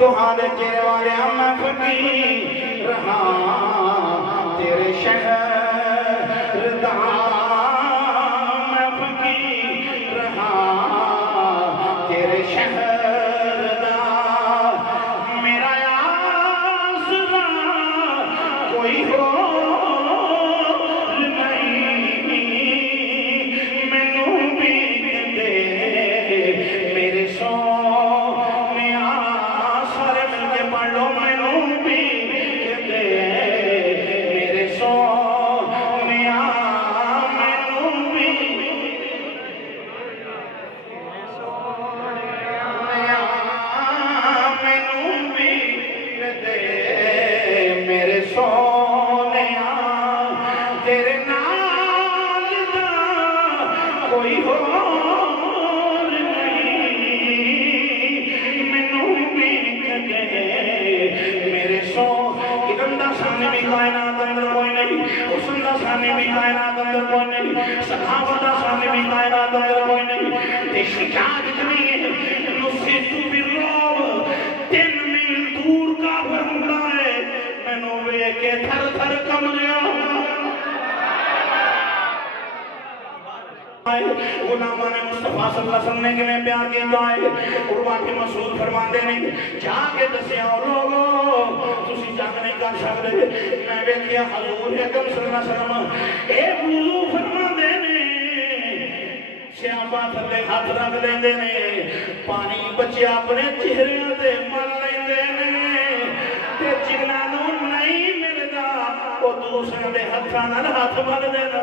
तुहारे चेहरे वाले मैं फकीर रहा तेरे शहर दा मैं फकीर रहा तेरे शहर दा मेरा आसरा कोई हो कोई हो मैनू भी कदे मेरे सो इदम दा सामने भी कायनात अंदर कोई नहीं हुस्न दा सामने भी कायनात अंदर कोई नहीं सखावत दा सामने भी कायनात अंदर कोई नहीं ते शिकार इतनी है नुसितु बिर्रब 3 मील दूर का बंदा है मैनू वेख के थर थर कंबदिया गुलामा ने मुस्तफा सल्लल्लाहु अलैहि वसल्लम ने किवें प्यार कीता है उर्वा के मसूद फरमांदे ने जाके दस्या लोगो तुसी जग नहीं कर सकदे मैं वेखिया हजूर अकरम सल्लल्लाहु अलैहि वसल्लम ए वुजू फरमांदे ने सियाबा थल्ले हाथ रख लेंदे ने पानी बचे अपने चेहरे ते मल लेंदे ने ते जिन्हां नूं नहीं मिलदा ओ दूसरे दे हत्थां नाल हाथ मल देना